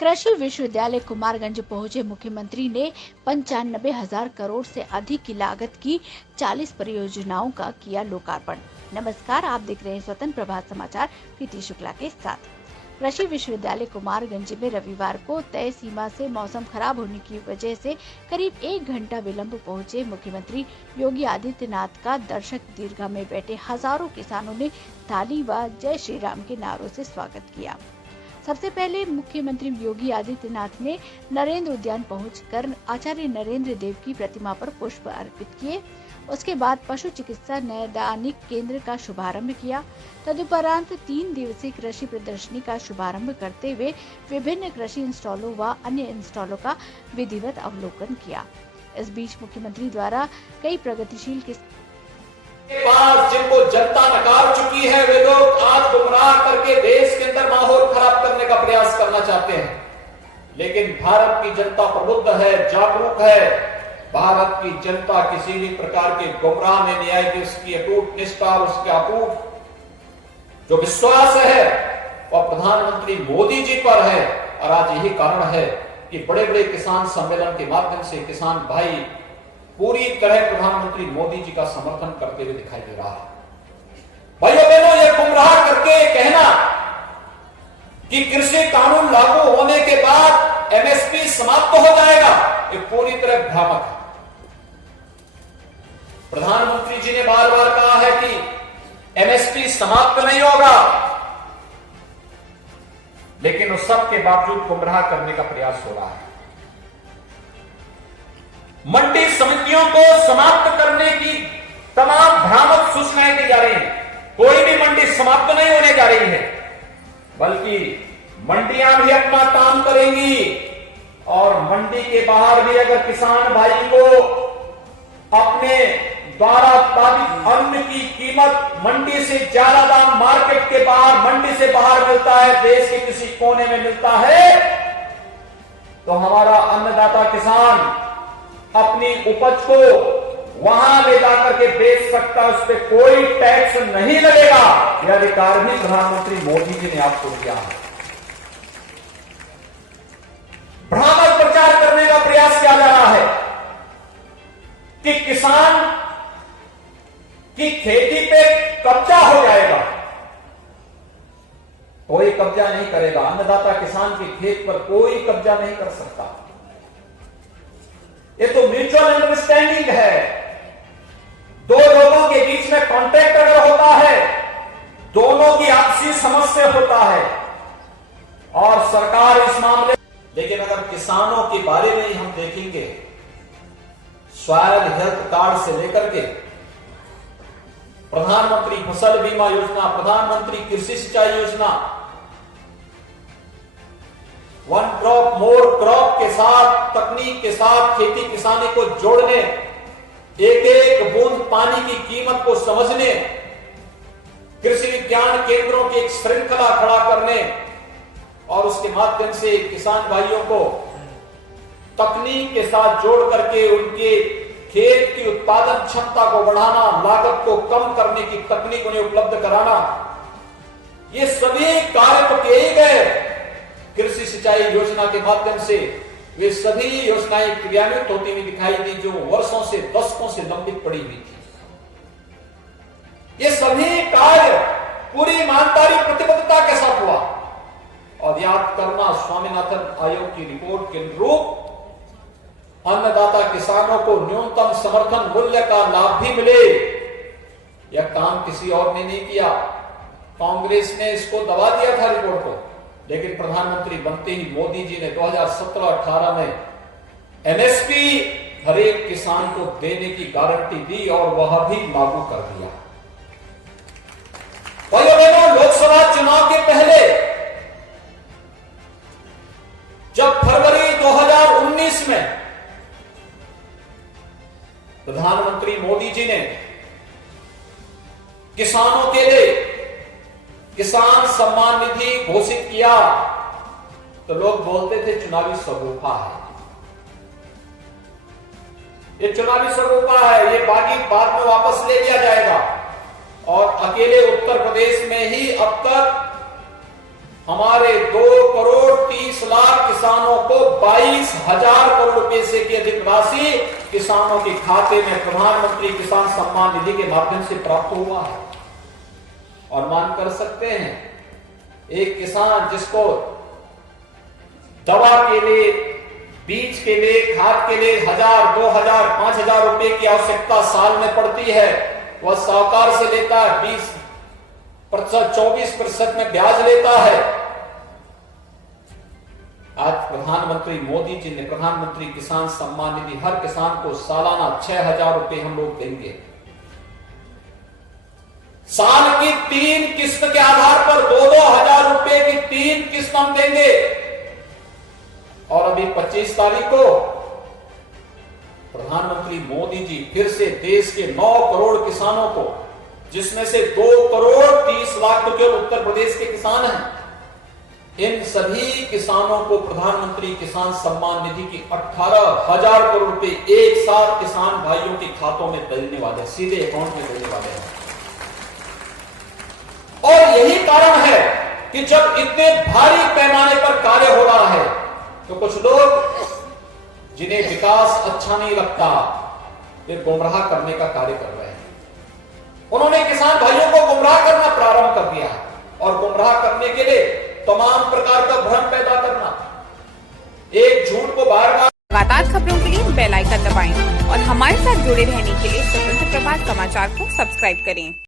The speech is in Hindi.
कृषि विश्वविद्यालय कुमारगंज पहुंचे मुख्यमंत्री ने 95,000 करोड़ से अधिक की लागत की 40 परियोजनाओं का किया लोकार्पण। नमस्कार, आप देख रहे हैं स्वतंत्र प्रभात समाचार प्रीति शुक्ला के साथ। कृषि विश्वविद्यालय कुमारगंज में रविवार को तय सीमा से मौसम खराब होने की वजह से करीब 1 घंटा विलंब पहुंचे मुख्यमंत्री योगी आदित्यनाथ का दर्शक दीर्घा में बैठे हजारों किसानों ने ताली व जय श्री राम के नारों से स्वागत किया। सबसे पहले मुख्यमंत्री योगी आदित्यनाथ ने नरेंद्र उद्यान पहुंचकर आचार्य नरेंद्र देव की प्रतिमा पर पुष्प अर्पित किए। उसके बाद पशु चिकित्सा नैदानिक केंद्र का शुभारंभ किया। तदुपरांत 3 दिवसीय कृषि प्रदर्शनी का शुभारंभ करते हुए विभिन्न कृषि इंस्टॉलों व अन्य इंस्टॉलों का विधिवत अवलोकन किया। इस बीच मुख्यमंत्री द्वारा कई प्रगतिशील पास जिनको जनता नकार चुकी है, वे लोग आज गुमराह करके देश के अंदर माहौल खराब करने का प्रयास करना चाहते हैं। लेकिन भारत की जनता प्रबुद्ध है, जागरूक है। भारत की जनता किसी भी प्रकार के गुमराह में नहीं आएगी। उसकी अटूट निष्ठा और उसके अटूट जो विश्वास है वह प्रधानमंत्री मोदी जी पर है। और आज यही कारण है कि बड़े बड़े किसान सम्मेलन के माध्यम से किसान भाई पूरी तरह प्रधानमंत्री मोदी जी का समर्थन करते हुए दिखाई दे रहा है। भाइयों बहनों, यह गुमराह करके कहना कि कृषि कानून लागू होने के बाद एमएसपी समाप्त हो जाएगा, ये पूरी तरह भ्रामक है। प्रधानमंत्री जी ने बार बार कहा है कि एमएसपी समाप्त नहीं होगा, लेकिन उस सब के बावजूद गुमराह करने का प्रयास हो रहा है। मंडी समितियों को समाप्त करने की तमाम भ्रामक सूचनाएं दी जा रही हैं। कोई भी मंडी समाप्त नहीं होने जा रही है, बल्कि मंडियां भी अपना काम करेंगी। और मंडी के बाहर भी अगर किसान भाई को अपने द्वारा उत्पादित अन्न की कीमत मंडी से ज्यादा दाम मार्केट के बाहर, मंडी से बाहर मिलता है, देश के किसी कोने में मिलता है, तो हमारा अन्नदाता किसान अपनी उपज को वहां ले जाकर के बेच सकता है, उस पर कोई टैक्स नहीं लगेगा। यह अधिकार भी प्रधानमंत्री मोदी जी ने आपको दिया है। भ्रामक प्रचार करने का प्रयास किया जा रहा है कि किसान की खेती पे कब्जा हो जाएगा। कोई कब्जा नहीं करेगा। अन्नदाता किसान के खेत पर कोई कब्जा नहीं कर सकता। ये तो म्यूचुअल अंडरस्टैंडिंग है। दो लोगों के बीच में कॉन्ट्रैक्ट अगर होता है, दोनों की आपसी समझ से होता है और सरकार इस मामले। लेकिन अगर किसानों के बारे में हम देखेंगे, सॉइल हेल्थ कार्ड से लेकर के प्रधानमंत्री फसल बीमा योजना, प्रधानमंत्री कृषि सिंचाई योजना, वन क्रॉप मोर क्रॉप के साथ, तकनीक के साथ खेती किसानी को जोड़ने, एक एक बूंद पानी की कीमत को समझने, कृषि विज्ञान केंद्रों की एक श्रृंखला खड़ा करने और उसके माध्यम से किसान भाइयों को तकनीक के साथ जोड़ करके उनके खेत की उत्पादन क्षमता को बढ़ाना, लागत को कम करने की तकनीक उन्हें उपलब्ध कराना, ये सभी कार्य तो किए गए। कृषि सिंचाई योजना के माध्यम से वे सभी योजनाएं क्रियान्वित होती हुई दिखाई दी जो वर्षों से, दशकों से लंबित पड़ी हुई थी। ये सभी कार्य पूरी ईमानदारी प्रतिबद्धता के साथ हुआ। और याद करना, स्वामीनाथन आयोग की रिपोर्ट के अनुरूप अन्नदाता किसानों को न्यूनतम समर्थन मूल्य का लाभ भी मिले। यह काम किसी और ने नहीं किया। कांग्रेस ने इसको दबा दिया था रिपोर्ट को, लेकिन प्रधानमंत्री बनते ही मोदी जी ने 2017-18 में एमएसपी हर एक किसान को देने की गारंटी दी और वह भी लागू कर दिया। लोकसभा चुनाव के पहले जब फरवरी 2019 में प्रधानमंत्री मोदी जी ने किसानों के लिए किसान सम्मान निधि घोषित किया, तो लोग बोलते थे चुनावी सगोफा है, ये चुनावी सगोफा है, ये बागी बाद में वापस ले लिया जाएगा। और अकेले उत्तर प्रदेश में ही अब तक हमारे 2,30,00,000 किसानों को 22,000 करोड़ रुपए से की अधिक राशि किसानों के खाते में प्रधानमंत्री किसान सम्मान निधि के माध्यम से प्राप्त हुआ है। और मान कर सकते हैं, एक किसान जिसको दवा के लिए, बीज के लिए, खाद के लिए 1,000, 2,000, 5,000 रुपए की आवश्यकता साल में पड़ती है, वह साहूकार से लेता है 20%, 24% में ब्याज लेता है। आज प्रधानमंत्री मोदी जी ने प्रधानमंत्री किसान सम्मान निधि हर किसान को सालाना 6,000 रुपए हम लोग देंगे। साल की 3 किस्त के आधार पर 2-2 हजार रुपए की 3 किस्त हम देंगे। और अभी 25 तारीख को प्रधानमंत्री मोदी जी फिर से देश के 9 करोड़ किसानों को, जिसमें से 2,30,00,000 तो केवल उत्तर प्रदेश के किसान हैं, इन सभी किसानों को प्रधानमंत्री किसान सम्मान निधि की 18,000 करोड़ रुपए एक साथ किसान भाइयों के खातों में देने वाले, सीधे अकाउंट में देने वाले हैं। और यही कारण है कि जब इतने भारी पैमाने पर कार्य हो रहा है तो कुछ लोग जिन्हें विकास अच्छा नहीं लगता, वे गुमराह करने का कार्य कर रहे हैं। उन्होंने किसान भाइयों को गुमराह करना प्रारंभ कर दिया है और गुमराह करने के लिए तमाम प्रकार का भ्रम पैदा करना, एक झूठ को बार-बार। लगातार खबरों के लिए बेल आइकन दबाएं और हमारे साथ जुड़े रहने के लिए स्वतंत्र प्रभात समाचार को सब्सक्राइब करें।